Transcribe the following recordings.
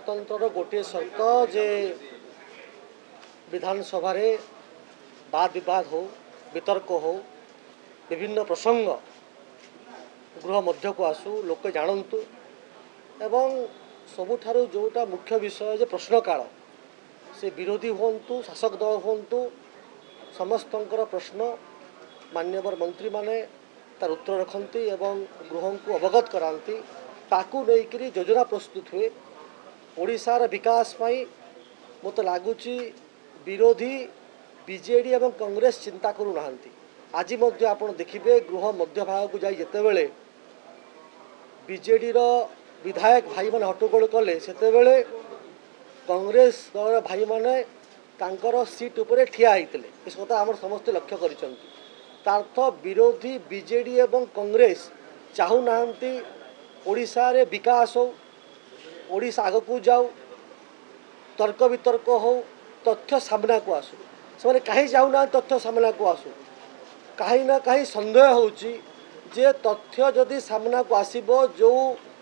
गणतंत्र गोटे शर्त जे विधानसभा वाद विवाद हो वितर्क हो विभिन्न प्रसंग गृह मध्य को आसू लोक जानतु एवं सबुठारु जोटा मुख्य विषय जे प्रश्नकाल से विरोधी हूँ शासक दल हूँ समस्तंकर प्रश्न मान्यवर मंत्री माने तार उत्तर रखती एवं गृह को अवगत कराती ताकू लेकर योजना प्रस्तुत हुए ओडिशार विकास पाई मत लगुच विरोधी बीजेडी एवं कांग्रेस चिंता करूना आज आप देखिए गृह मध्य भाग को जाते जितेबले बीजेडी विधायक भाई मैंने हट्टगोल कले से कांग्रेस दल भाई मैंने तांकर सीट उपरे ठिया होते इस कथा आम समस्ते लक्ष्य करर्थ विरोधी बीजेडी एवं कांग्रेस चाहूना ओडिशा रे विकास हो ओडिशा आग को जाऊ तर्क वितर्क हो तथ्य सामना को आसू से कहीं चाहूना तथ्य सामना को आसू कहीं ना कहीं सन्देह होची जे तथ्य जदि सामना को आसीबो जो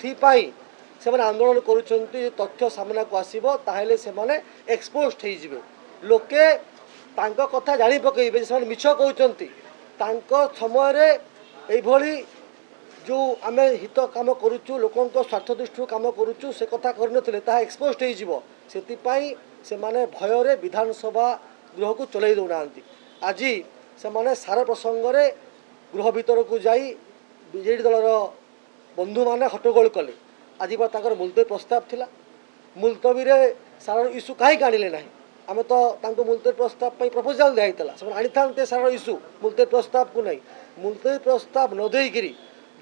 थी पाई से आंदोलन करुछंती तथ्य सामना को आसीबो ताहेले से माने एक्सपोज्ड हो जिवे लोके तांको कथा जानि पकेइबे से मिछ कहउचंती तांको समय रे एई भली जो आम हित काम करुचु लोकों स्वार्थ दृष्टि काम करुचु से कथा करनथिले ताहा एक्सपोज्ड हो जिवो सेतिपाई से माने भय विधानसभा गृह को चलै दौना आज से माने सारा प्रसंग रे गृह भीतर को जाई बीजेडी दलर बंधु माने हट्टगोल कले आज मुलतवी प्रस्ताव थिला मुलतवी रे सारा इश्यू कहीं आनिले ना आम तो मुलतवी प्रस्ताव प्रपोजाल दिखाई से आनी था सारा इश्यू मुलतवी प्रस्ताव को नहीं मुलतवी प्रस्ताव न देकरी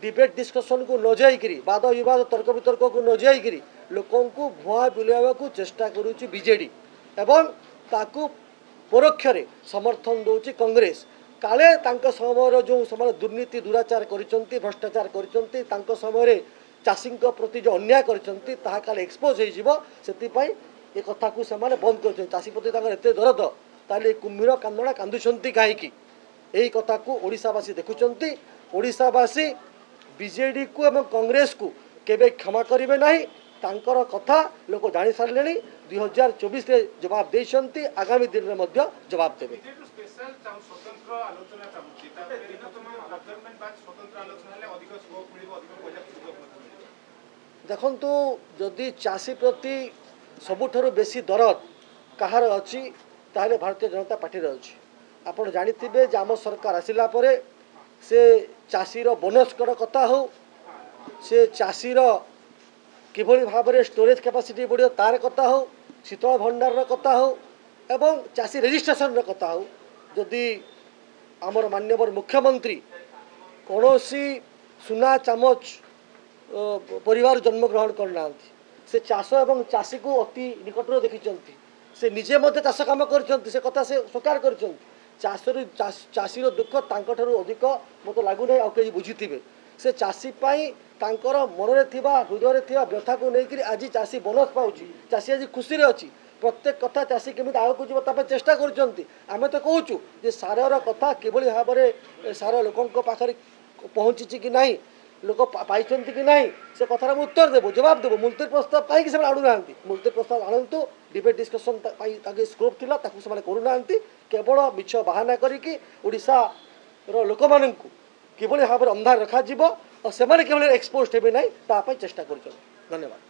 डिबेट डिस्कशन को न जाइकरी वाद विवाद तर्क वितर्क को न जाइकरी लोकों को भुआ बुलावा को चेष्टा करुच्ची बीजेडी एवं ताकू परोक्ष समर्थन दौर कांग्रेस काले समय जो समय दुर्नीति दुराचार करिसेंती भ्रष्टाचार करिसेंती समय चाषी प्रति जो अन्याय करिसेंती ताहा काले एक्सपोज होई ए कथा को से बंद कर चाषी प्रति एत दरद ताले कुम्भीर कांदणा कांदुंट कहीं यही कथा को ओडिशावासी देखुंट ओडिशावासी बीजेडी को एवं कांग्रेस को केबे क्षमा करेंगे ना तांकर कथा लोक जानी सारे 2024 रे जवाब देते आगामी दिन में जवाब देवे देखंतु जदि चाषी प्रति सबुठारु बेसी दरद कहार अच्छी ताहले भारतीय जनता पार्टी अच्छी आपड़ जानिथिबे आम सरकार आसिला परे से चाषीर बोनस्कर कथा हो से चाषीर किभली भाव में स्टोरेज कैपेसिटी बढ़िया तार कथा हो शीतल भंडार कथा हो एवं चाषी रेजिस्ट्रेशन कथा हो जदि आमर मान्यवर मुख्यमंत्री कौन सुना चामच परिवार जन्मग्रहण करना से चाष एवं चाषी को अति निकटर देखी से निजे मध्य चाष कम कर से कथा से स्वीकार कर चाषीर दुख तांकठारु अधिक मत लगुना आ कई बुझी से चाषी तांकर मन में हृदय थी व्यथा को लेकर आज चाषी बोनस पाँच चाषी आज खुशी अच्छी प्रत्येक कथा चाषी केमी आगे को चेष्टा करें तो कहूँ जे सार कथा किभली भाव में सार लोकों पाखे पहुँची कि नहीं लोक पाई कि नहीं से कथार उत्तर देव जवाब देव मुलतवी प्रस्ताव कहीं से आणुना मुलतवी प्रस्ताव आणतु डिबेट डिस्कसन स्कोप थिला ताकू से करूना केवल मिछ बाहाना करिकी ओडिशार लोक मानू किभली भाव में अंधार रखा और से एक्सपोज हेबे नहीं चेष्टा कर धन्यवाद।